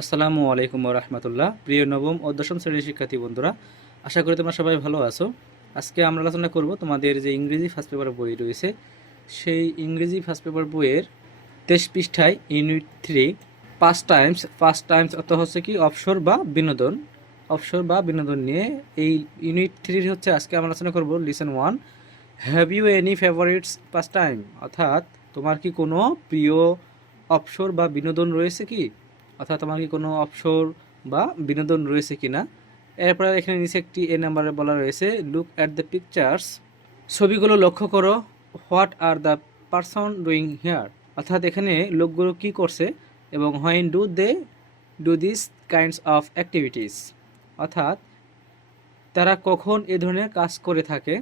আসসালামু আলাইকুম রহমতুল্লাহ। প্রিয় নবম ও দশম শ্রেণির শিক্ষার্থী বন্ধুরা, আশা করি তোমরা সবাই ভালো আছো। আজকে আমরা আলোচনা করব তোমাদের যে ইংরেজি ফার্স্ট পেপার বই রয়েছে, সেই ইংরেজি ফার্স্ট পেপার বইয়ের তেইশ পৃষ্ঠায় ইউনিট থ্রি পাঁচ টাইমস ফার্স্ট টাইমস অর্থ হচ্ছে কি? অবসর বা বিনোদন। অবসর বা বিনোদন নিয়ে এই ইউনিট থ্রির হচ্ছে আজকে আমরা আলোচনা করব lesson one have you any favourites pastime অর্থাৎ তোমার কি কোনো প্রিয় অবসর বা বিনোদন রয়েছে কি? অর্থাৎ তোমার কি কোনো অবসর বা বিনোদন রয়েছে কিনা? এরপরে এখানে নিচে একটি এ নাম্বারে বলা রয়েছে লুক অ্যাট দ্য পিকচার্স ছবিগুলো লক্ষ্য করো what are the person doing here অর্থাৎ এখানে লোকগুলো কি করছে এবং when do they do this kinds of activities অর্থাৎ তারা কখন এ ধরনের কাজ করে থাকে?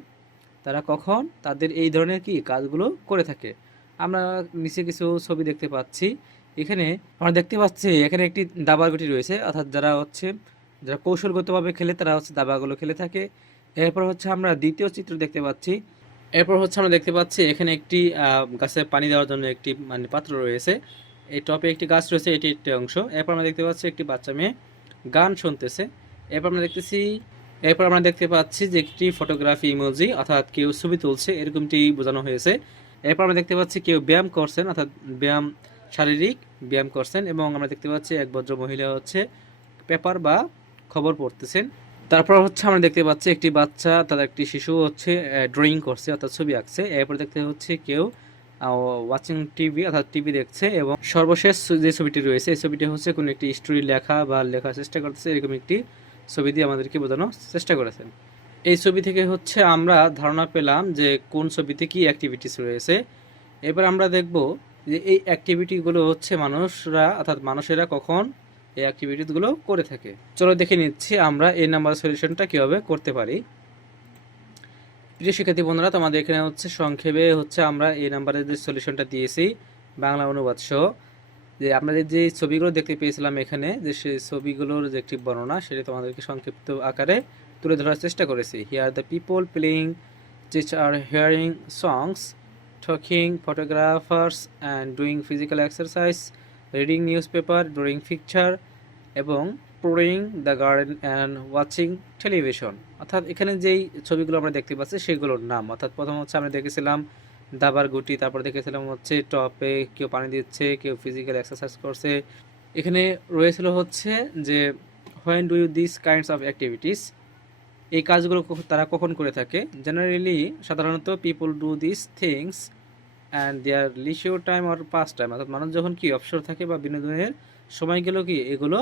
তারা কখন তাদের এই ধরনের কি কাজগুলো করে থাকে? আমরা নিচে কিছু ছবি দেখতে পাচ্ছি। এখানে আমরা দেখতে পাচ্ছি এখানে একটি দাবার গুটি রয়েছে, অর্থাৎ যারা হচ্ছে, যারা কৌশলগতভাবে খেলে তারা হচ্ছে দাবাগুলো খেলে থাকে। এরপর হচ্ছে আমরা দ্বিতীয় চিত্র দেখতে পাচ্ছি। এরপর হচ্ছে আমরা দেখতে পাচ্ছি এখানে একটি গাছে পানি দেওয়ার জন্য একটি মানে পাত্র রয়েছে। এই টপে একটি গাছ রয়েছে, এটি একটি অংশ। এরপর আমরা দেখতে পাচ্ছি একটি বাচ্চা মেয়ে গান শুনতেছে। এরপর আমরা দেখতেছি, এরপর আমরা দেখতে পাচ্ছি যে একটি ফটোগ্রাফি ইমোজি, অর্থাৎ কেউ ছবি তুলছে, এরকমটি বোঝানো হয়েছে। এরপর আমরা দেখতে পাচ্ছি কেউ ব্যায়াম করছেন, অর্থাৎ ব্যায়াম শারীরিক ব্যায়াম করছেন এবং আমরা দেখতে পাচ্ছি এক ভদ্র মহিলা হচ্ছে পেপার বা খবর পড়তেছেন। তারপর হচ্ছে আমরা দেখতে পাচ্ছি একটি বাচ্চা, তার একটি শিশু হচ্ছে ড্রয়িং করছে, অর্থাৎ ছবি আঁকছে। এরপর দেখতে হচ্ছে কেউ ওয়াচিং টিভি অর্থাৎ টিভি দেখছে এবং সর্বশেষ যে ছবিটি রয়েছে, এই ছবিটি হচ্ছে কোনো একটি স্টোরি লেখা বা লেখার চেষ্টা করতেছে, এরকম একটি ছবি দিয়ে আমাদেরকে বোঝানোর চেষ্টা করেছেন। এই ছবি থেকে হচ্ছে আমরা ধারণা পেলাম যে কোন ছবিতে কি অ্যাক্টিভিটিস রয়েছে। এবার আমরা দেখব যে এই অ্যাক্টিভিটিগুলো হচ্ছে মানুষরা, অর্থাৎ মানুষেরা কখন এই অ্যাক্টিভিটিগুলো করে থাকে। চলো দেখে নিচ্ছি আমরা এই নাম্বার সলিউশনটা কীভাবে করতে পারি। প্রিয় শিক্ষার্থী বন্ধুরা, তোমাদের এখানে হচ্ছে সংক্ষেপে হচ্ছে আমরা এই নাম্বারের যে সলিউশনটা দিয়েছি, বাংলা অনুবাদ সহ। যে আপনাদের যে ছবিগুলো দেখতে পেয়েছিলাম এখানে, যে সেই ছবিগুলোর যে একটি বর্ণনা, সেটা তোমাদেরকে সংক্ষিপ্ত আকারে তুলে ধরার চেষ্টা করেছি। Here the people playing which are hearing songs photographers and doing physical exercise reading newspaper drawing picture এবং growing the garden and watching television অর্থাৎ এখানে যেই ছবিগুলো আমরা দেখতে পাচ্ছি, সেগুলোর নাম। অর্থাৎ প্রথম হচ্ছে আমরা দেখেছিলাম দাবার গুটি, তারপর দেখেছিলাম হচ্ছে টপে কেউ পানি দিচ্ছে, কেউ ফিজিক্যাল এক্সারসাইজ করছে। এখানে রয়েছিল হচ্ছে যে when do you this kinds of activities এই কাজগুলো তারা কখন করে থাকে? জেনারেলি সাধারণত people do this things and their leisure time or pastime অর্থাৎ মানুষ যখন কি অবসর থাকে বা বিনোদনের সময়গুলো কি এগুলো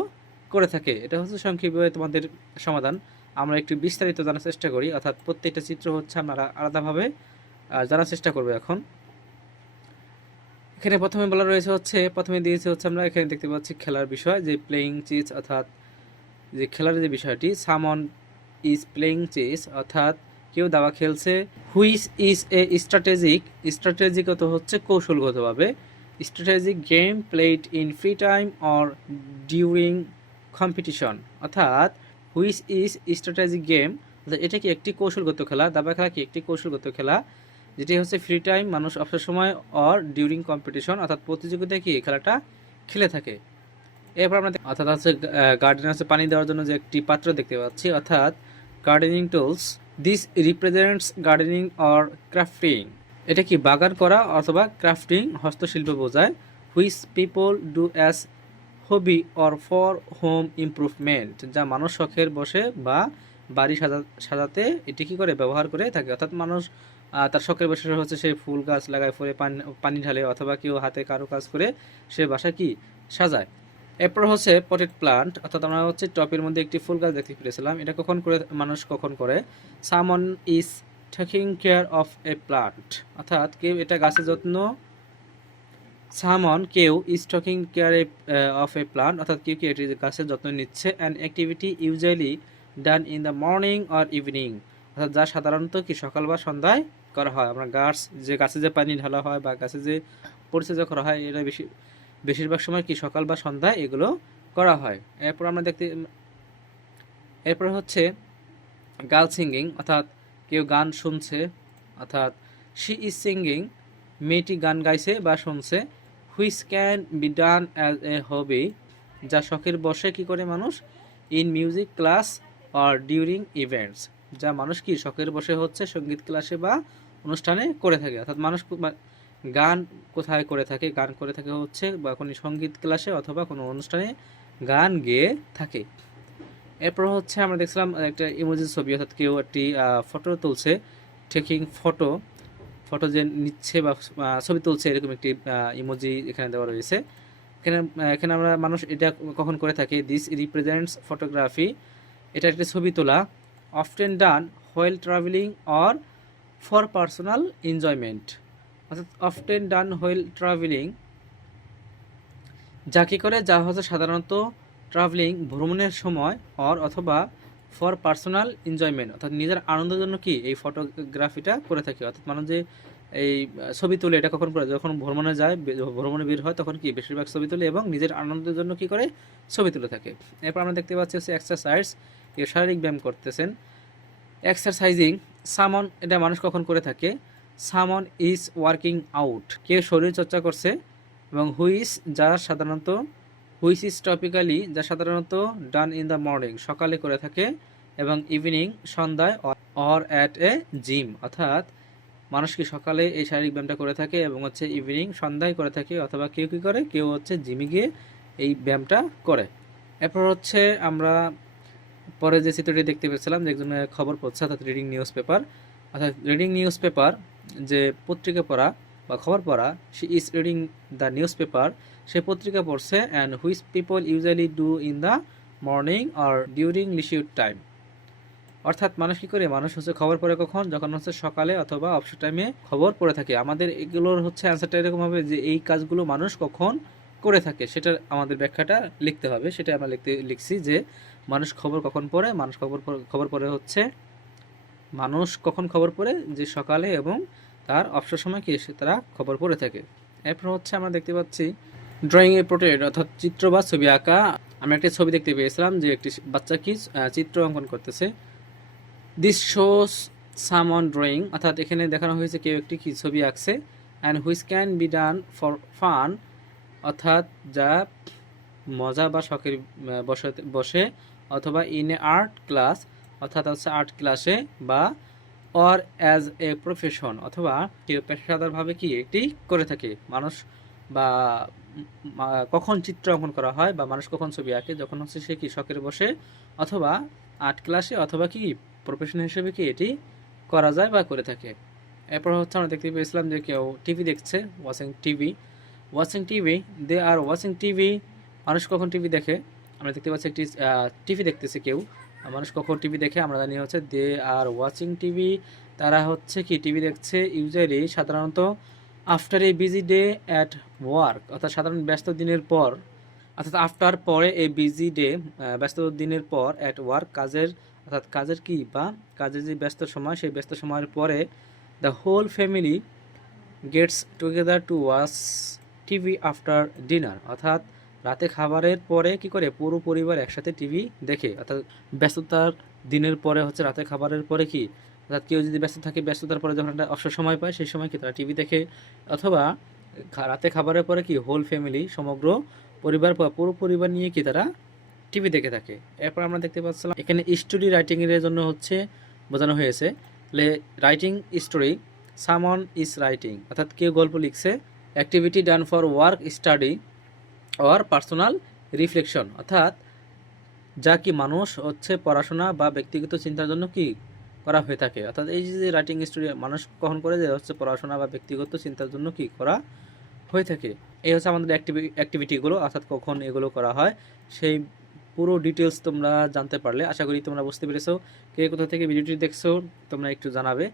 করে থাকে? এটা হচ্ছে সংক্ষেপে তোমাদের সমাধান। আমরা একটু বিস্তারিত জানার চেষ্টা করি। অর্থাৎ প্রত্যেকটা চিত্র হচ্ছে আমরা আলাদাভাবে জানার চেষ্টা করব এখন। এখানে প্রথমে বলা রয়েছে হচ্ছে, প্রথমে দিয়েছে হচ্ছে আমরা, এখানে দেখতে পাচ্ছি খেলার বিষয়, যে প্লেয়িং চিজ অর্থাৎ যে খেলার যে বিষয়টি সামন ইজ প্লেয়িং চেস অর্থাৎ কেউ দাবা খেলছে। হুইচ ইজ এ স্ট্র্যাটেজিক স্ট্র্যাটেজিগত হচ্ছে কৌশলগতভাবে। Strategic game played in free time or during competition. অর্থাৎ হুইচ ইজ স্ট্র্যাটেজিক গেম এটা কি একটি কৌশলগত খেলা? দাবা খেলা কি একটি কৌশলগত খেলা? যেটি হচ্ছে ফ্রি টাইম, মানুষ অবসর সময় অর ডিউরিং কম্পিটিশন, অর্থাৎ প্রতিযোগিতায় কি খেলাটা খেলে থাকে। এরপর আমরা অর্থাৎ হচ্ছে গার্ডেন হচ্ছে পানি দেওয়ার জন্য যে একটি পাত্র দেখতে পাচ্ছি। অর্থাৎ gardening tools this represents gardening or crafting এটা কি বাগান করা অথবা ক্রাফটিং হস্তশিল্প বোঝায়? Which people do as hobby or for home improvement যা মানুষ শখের বসে বা বাড়ি সাজা, সাজাতে এটি কী করে? ব্যবহার করে থাকে। অর্থাৎ মানুষ তার শখের বসে হচ্ছে সে ফুল গাছ লাগায়, ফুলে পানি পানি ঢালে অথবা কেউ হাতে কারও কাজ করে সে বাসা কি? সাজায়। এরপর হচ্ছে পটেড প্লান্ট অর্থাৎ আমরা হচ্ছে টপের মধ্যে একটি ফুল গাছ দেখতে পেরেছিলাম। এটা কখন করে, মানুষ কখন করে? Someone is taking care of a plant অর্থাৎ কেউ এটা গাছের যত্ন সামন কেউ is taking care of a plant অর্থাৎ কেউ কি এটি গাছের যত্ন নিচ্ছে। And activity usually done in the morning or evening অর্থাৎ যা সাধারণত কি সকাল বা সন্ধ্যায় করা হয়। আমরা গাছ, যে গাছে যে পানি ঢালা হয় বা গাছে যে পরিচর্যা করা হয়, এটা বেশি বেশিরভাগ সময় কি সকাল বা সন্ধ্যায় এগুলো করা হয়? এরপর আমরা দেখতে, এরপর হচ্ছে গার্ল সিঙ্গিং, অর্থাৎ কেউ গান শুনছে, অর্থাৎ শি ইজ সিঙ্গিং, মেয়েটি গান গাইছে বা শুনছে। Which can be done as a hobby, যা শখের বসে কি করে মানুষ? In music class or during events, যা মানুষ কি শখের বসে হচ্ছে সংগীত ক্লাসে বা অনুষ্ঠানে করে থাকে। অর্থাৎ মানুষ গান কোথায় করে থাকে, গান করে থাকে হচ্ছে বা কোনো সংগীত ক্লাসে অথবা কোনো অনুষ্ঠানে গান গেয়ে থাকে। এরপর হচ্ছে আমরা দেখছিলাম একটা ইমোজি ছবি, অর্থাৎ কেউ একটি ফটো তুলছে টেকিং ফটো ফটো যে নিচ্ছে বা ছবি তুলছে, এরকম একটি ইমোজি এখানে দেওয়া রয়েছে। এখানে এখানে আমরা মানুষ এটা কখন করে থাকে দিস রিপ্রেজেন্টস ফটোগ্রাফি এটা একটি ছবি তোলা often done while travelling or for personal enjoyment অর্থাৎ অফটেন ডান হোয়েল ট্রাভেলিং যা কি করে? যা হচ্ছে সাধারণত ট্রাভেলিং ভ্রমণের সময় অর অথবা ফর পার্সোনাল এনজয়মেন্ট অর্থাৎ নিজের আনন্দের জন্য কি এই ফটোগ্রাফিটা করে থাকে। অর্থাৎ মানুষ যে এই ছবি তুলে এটা কখন করে? যখন ভ্রমণে যায় ভ্রমণে বের হয়, তখন কি বেশিরভাগ ছবি তুলে এবং নিজের আনন্দের জন্য কি করে? ছবি তুলে থাকে। এরপর আমরা দেখতে পাচ্ছি হচ্ছে এক্সারসাইজ শারীরিক ব্যায়াম করতেছেন। এক্সারসাইজিং সামন, এটা মানুষ কখন করে থাকে? Someone is working out. কেউ শরীর চর্চা করছে এবং হুইস যা সাধারণত হুইস ইজ টপিক্যালি যা সাধারণত ডান ইন দ্য মর্নিং, সকালে করে থাকে এবং ইভিনিং, সন্ধ্যায় অর অ্যাট এ জিম। অর্থাৎ মানুষ কি সকালে এই শারীরিক ব্যায়ামটা করে থাকে এবং হচ্ছে ইভিনিং, সন্ধ্যায় করে থাকে, অথবা কেউ কী করে? কেউ হচ্ছে জিমে গিয়ে এই ব্যায়ামটা করে। এরপর হচ্ছে আমরা পরে যে চিত্রটি দেখতে পেয়েছিলাম, যে একজনের খবর পড়ছে, অর্থাৎ রিডিং নিউজ পেপার অর্থাৎ রিডিং নিউজ পেপার যে পত্রিকা পড়া বা খবর পড়া she is reading the newspaper সে পত্রিকা পড়ছে and which people usually do in the morning R during leisure time অর্থাৎ মানুষ কী করে? মানুষ হচ্ছে খবর পড়ে কখন? যখন হচ্ছে সকালে অথবা অবসর টাইমে খবর পড়ে থাকে। আমাদের এগুলোর হচ্ছে অ্যান্সারটা এরকম হবে যে এই কাজগুলো মানুষ কখন করে থাকে? সেটা আমাদের ব্যাখ্যাটা লিখতে হবে। সেটা আমরা লিখতে, লিখছি যে মানুষ খবর কখন পড়ে? মানুষ খবর খবর পড়ে হচ্ছে মানুষ কখন খবর পড়ে? যে সকালে এবং তার অবসর সময় কি তারা খবর পড়ে থাকে? এরপর হচ্ছে আমরা দেখতে পাচ্ছি ড্রয়িং এ পোর্ট্রেট অর্থাৎ চিত্র বা ছবি আঁকা। আমি একটি ছবি দেখতে পেয়েছিলাম যে একটি বাচ্চা কি চিত্র অঙ্কন করতেছে। This shows someone drawing অর্থাৎ এখানে দেখানো হয়েছে কেউ একটি কি ছবি আঁকছে। And which can be done for fun অর্থাৎ যা মজা বা শখের বসে বসে অথবা ইন এ আর্ট ক্লাস অর্থাৎ হচ্ছে আর্ট ক্লাসে বা অর অ্যাজ এ প্রফেশন অথবা কেউ পেশাদারভাবে কি এটি করে থাকে। মানুষ বা কখন চিত্র অঙ্কন করা হয় বা মানুষ কখন ছবি আঁকে, যখন হচ্ছে সে কি শখের বসে অথবা আর্ট ক্লাসে অথবা কি প্রফেশন হিসেবে কি এটি করা যায় বা করে থাকে। এরপর হচ্ছে আমরা দেখতে পেয়েছিলাম যে কেউ টিভি দেখছে watching TV watching TV they are watching TV মানুষ কখন টিভি দেখে? আমরা দেখতে পাচ্ছি একটি টিভি দেখতেছে কেউ। মানুষ কখন টিভি দেখে আমরা জানি হচ্ছে দে আর ওয়াচিং টিভি। তারা হচ্ছে কি, টিভি দেখছে ইউজুয়ালি সাধারণত after a busy day at work, অর্থাৎ সাধারণ ব্যস্ত দিনের পর, অর্থাৎ আফটার পরে এ বিজি ডে ব্যস্ত দিনের পর অ্যাট ওয়ার্ক কাজের, অর্থাৎ কাজের কি বা কাজের যে ব্যস্ত সময়, সেই ব্যস্ত সময়ের পরে the whole family gets together to watch TV after dinner, অর্থাৎ রাতে খাবারের পরে কি করে পুরো পরিবার একসাথে টিভি দেখে? অর্থাৎ ব্যস্ততার দিনের পরে হচ্ছে রাতে খাবারের পরে কি? অর্থাৎ কেউ যদি ব্যস্ত থাকে, ব্যস্ততার পরে যখন একটা অবসর সময় পায়, সেই সময় কি তারা টিভি দেখে? অথবা রাতে খাবারের পরে কি হোল ফ্যামিলি সমগ্র পরিবার বা পুরো পরিবার নিয়ে কি তারা টিভি দেখে থাকে? এরপর আমরা দেখতে পাচ্ছিলাম, এখানে স্টোরি রাইটিংয়ের জন্য হচ্ছে বোঝানো হয়েছে, লে writing story someone is writing অর্থাৎ কেউ গল্প লিখছে activity done for work study or personal reflection অর্থাৎ যা কি মানুষ হচ্ছে পড়াশোনা বা ব্যক্তিগত চিন্তার জন্য কি করা হয়ে থাকে। অর্থাৎ এই যে রাইটিং স্টোরি মানুষ কখন করে যে হচ্ছে পড়াশোনা বা ব্যক্তিগত চিন্তার জন্য কি করা হয়ে থাকে। এই হচ্ছে আমাদের অ্যাক্টিভিটিগুলো অর্থাৎ কখন এগুলো করা হয়। সেই পুরো ডিটেলস তোমরা জানতে পারলে। আশা করি তোমরা বুঝতে পেরেছ কে কোথা থেকে ভিডিওটি দেখছ, তোমরা একটু জানাবে।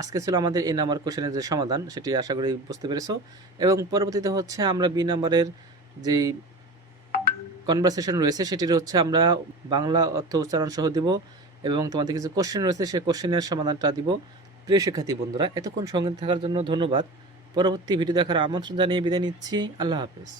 আজকে ছিল আমাদের এই নাম্বার কোশ্চেনের যে সমাধান, সেটি আশা করি বুঝতে পেরেছ। এবং পরবর্তীতে হচ্ছে আমরা বি নাম্বারের যেই কনভারসেশন রয়েছে সেটির হচ্ছে আমরা বাংলা অর্থ উচ্চারণ সহ দিব এবং তোমাদের কিছু কোশ্চেন রয়েছে সেই কোশ্চেনের সমাধানটা দিব। প্রিয় শিক্ষার্থী বন্ধুরা, এতক্ষণ সঙ্গে থাকার জন্য ধন্যবাদ। পরবর্তী ভিডিও দেখার আমন্ত্রণ জানিয়ে বিদায় নিচ্ছি। আল্লাহ হাফেজ।